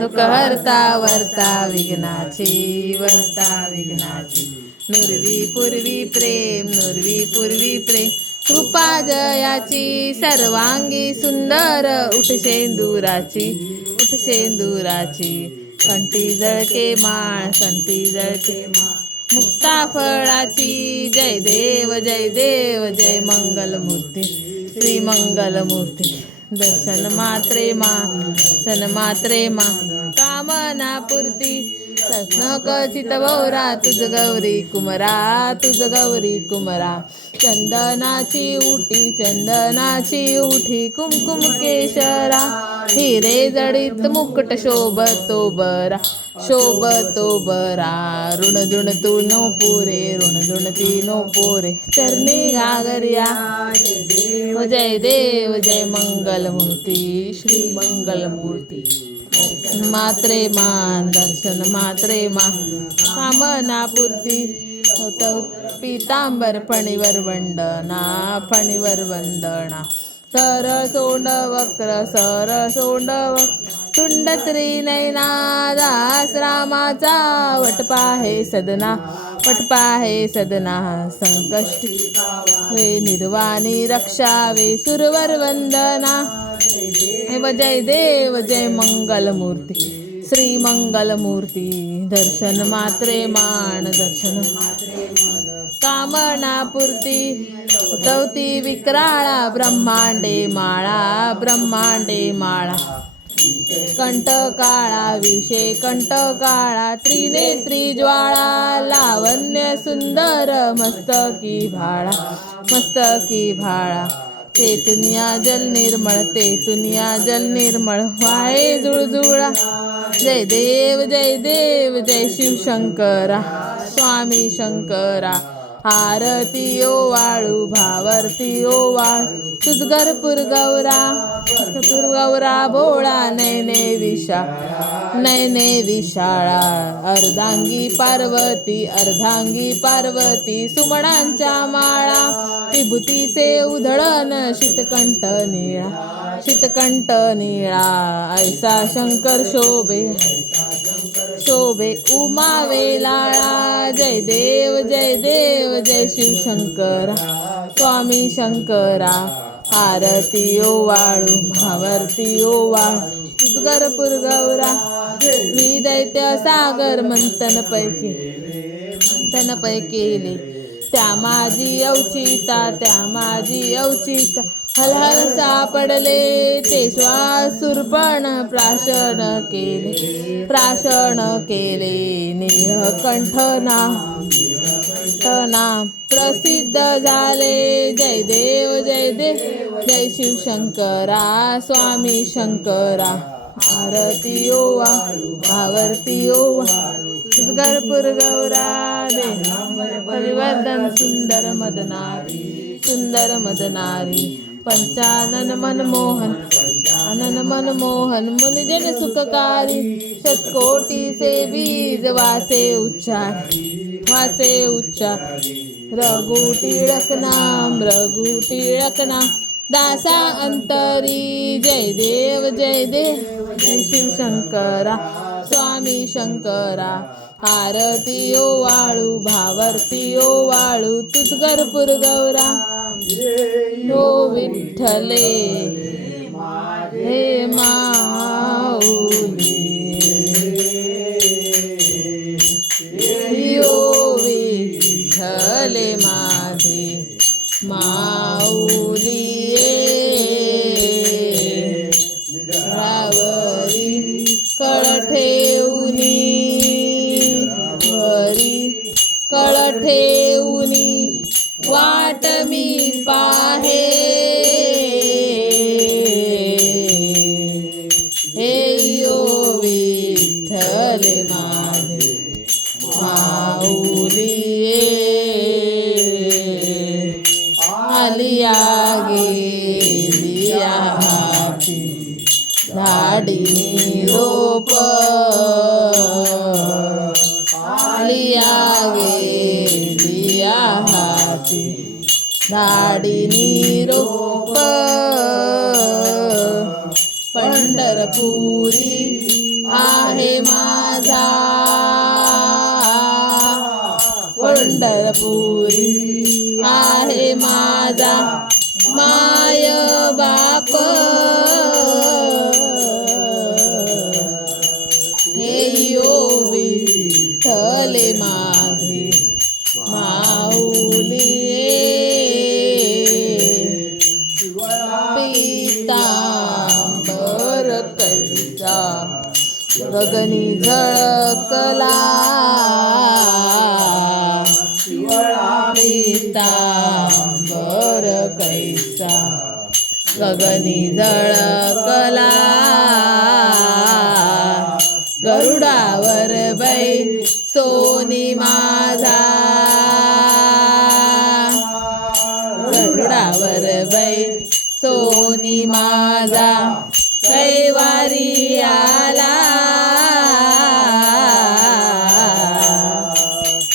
दुःख हरता वर्ता विघ्नाची वर्ता विघ्नाची नुरवी पूर्वी प्रेम नुरवी पूर्वी प्रेम कृपा जयाची सर्वांगी सुंदर उठ शेंदुराची कंठी जळके माळ कंठी जळके माळ मुक्ता फळाची जय देव जय मंगलमूर्ती श्री मंगलमूर्ती दर्शन मात्रे मा कामना पूर्ती सत्नक चितवरा तुझ गौरी कुमरा चंदनाची उठी कुमकुम केशरा हिरे जडित मुकुट शोभतो बरा ऋण तू नो पुरे चरणी गागर्या जय देव जय मंगलमूर्ती श्री मंगलमूर्ती दर्शन मात्रे मा कामना पूर्ती पीतांबर फणीवर वंदना सर सोंड वक्र तुंड त्रिनयना दास रामाचा वटपाहे सदना संकष्टी वे निर्वाणी रक्षावे सुरवर वंदना जय देव जय मंगलमूर्ती श्री मंगलमूर्ती दर्शन मात्रे कामना पूर्ती उतवती विक्राळा ब्रह्मांडे माळा कंठकाळा त्रिनेत्री ज्वाळा लावण्य सुंदर मस्तकी भाळा तेतुनिया जल निर्मळ वाहे जुळजुळा जय देव जय शिवशंकरा स्वामी शंकरा आरती ओवाळू भावर्ती ओवाळ तुझगर पुरगौरा भोळा नयने विशाळा अर्धांगी पार्वती सुमणांच्या माळा विभूतीचे उधळण शीतकंठ निळा ऐसा शंकर शोभे उमा वेलाळा जय देव जय शिवशंकरा स्वामी शंकरा आरती ओवाळू भावर्ती ओवाळू तुझगर पुरगौरा मी दैत्य सागर मंथन पैकेले त्या माझी अवचिता हलहल सापडले ते श्वासुरपण प्राशन केले नीळकंठना प्रसिद्ध झाले जय देव जय शिवशंकरा स्वामी शंकरा आरती ओवाळू भावर्ती ओवाळू तुझगरपूर गौरा दे परिवर्तन सुंदर मदनारी पंचानन मनमोहन मुनिजन सुखकारी शतकोटी से बीज वासे उच्चार रघु टिळक नाम दासा अंतरी जय देव जय शिवशंकरा स्वामी शंकरा आरती ओवाळू भावर्ती ओवाळू तुझगरपूर गौरा हो विठ्ठले हे माऊली हो विठ्ठले माझे माऊली रावरी कळ ठेवूनी वाट मी पाहे हे यो विठ्ठल माझे माऊली आलिया गेलिया हाती झाडी रोप आलिया गेलिया हाती झाडी रोप पंढरपुरी पंढरपुरी आहे माझा माय बाप हे यो विठ्ठले माझे माऊली पीतांबर कैसा गगनी झळकला पीतांबर कैसा गगनी झळकला गरुडावर बैसोनी माझा गरुडावर बैसोनी माझा कैवारी आला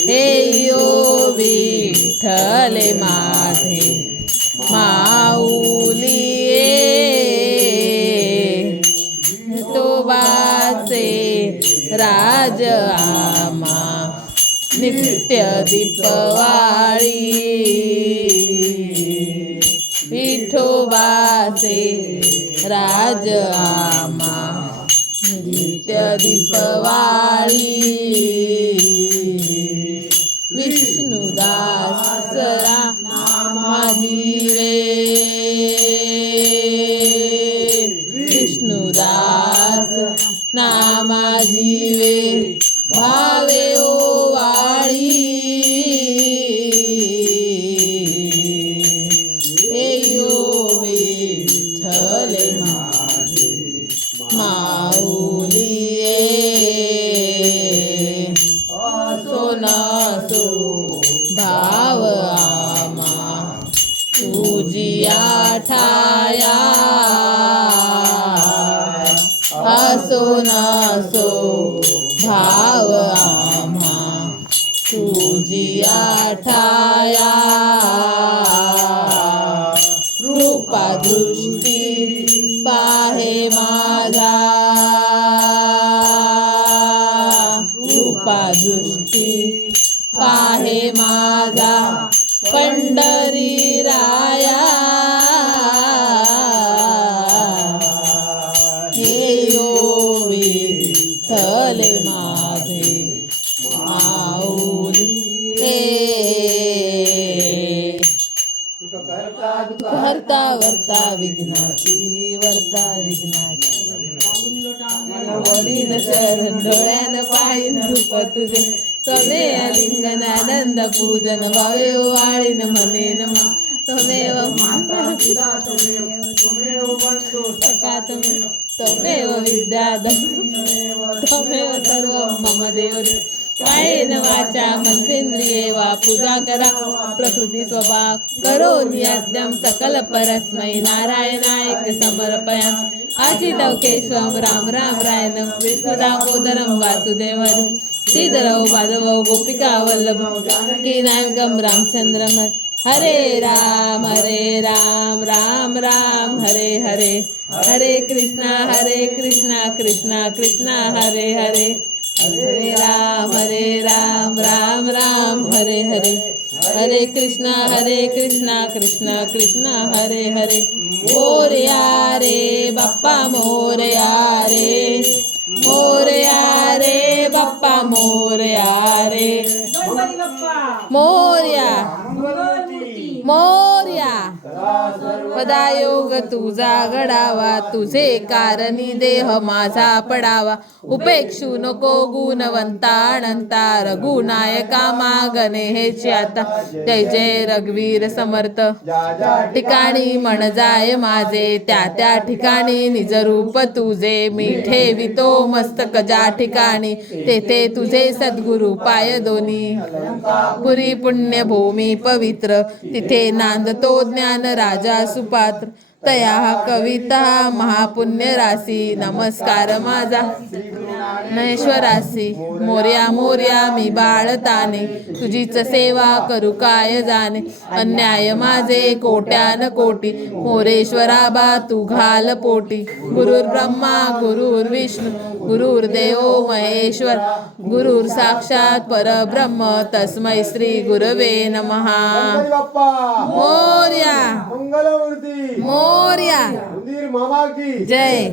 हे यो विठ्ठले माझे माऊली तो बाचे राज आमा नित्य दीपवाळी विठोबाचे राज आमा नित्य दीपवाळी विष्णुदास नामाजीवे विष्णुदास नामाजीवे भावे ओवाळी हे यो विठ्ठले माझे माऊली असो नसो भाव आमा तुझिया ठाया असो नसो भाव आम्हा तुझिया ठाया रूपा दृष्टी पाहे माझा रूपा दृष्टी पाहे माझा पंढरी राया हे यो विठ्ठले माझे माऊली हरता वर्ता विघ्नाची वर्ता विघ्नाची वडील शरण डोळ्यानं पाहिन रूप तुझे त्वमे लिंगन आनंद पूजन भावे वाळीन म्हणेन त्वमेव माता पिता त्वमेव बंधू सखा त्वमेव विद्याधर त्वमेव सर्व मम देव कायेन वाचा मनसेंद्रिये वा पूजा करा प्रकृती स्वभाव करोमि यज्ञं सकल परस्मै नारायणाय समर्पयामि अचितौ केशवं राम राम रायनं विष्णुदामोदरं वासुदेवं श्रीधरौ माधवौ गोपिका वल्लभं जानकीनायकं रामचन्द्रं हरे राम राम राम हरे हरे हरे कृष्णा कृष्णा कृष्णा हरे हरे हरे राम राम राम हरे हरे हरे कृष्णा कृष्णा कृष्णा हरे हरे मोरया रे बाप्पा मोरया रे बाप्पा मोरया रे मोरया मोरया पदायोग तुझा घडावा तुझे कारणी देह माझा पडावा उपेक्षू नको गुणवंता अनंता रघुनायका मागणे हेची आता जय जय रघुवीर समर्थ ठिकाणी मन जाय माझे त्या त्या ठिकाणी निजरूप तुझे मी ठेवितो मस्तक ज्या ठिकाणी तेथे तुझे सद्गुरु पाय दोन्ही पुरी पुण्यभूमी पवित्र तिथे नांदतो ज्ञान राजा सुपात्र तया कविता महापुण्य राशी नमस्कार माझा ज्ञानेश्वरासी मोर्या मोर्या मी बाळताने तुझीच सेवा करू काय जाणे अन्याय माझे कोट्यान कोटी मोरेश्वरा बा तू घाल पोटी गुरुर् ब्रह्मा गुरुर्विष्णू गुरुर्देव महेश्वर गुरुर साक्षात परब्रह्म तस्मै श्री गुरवे नमः गणपती बाप्पा मोर्या मंगलमूर्ती मोर्या उंदीर मामा की जय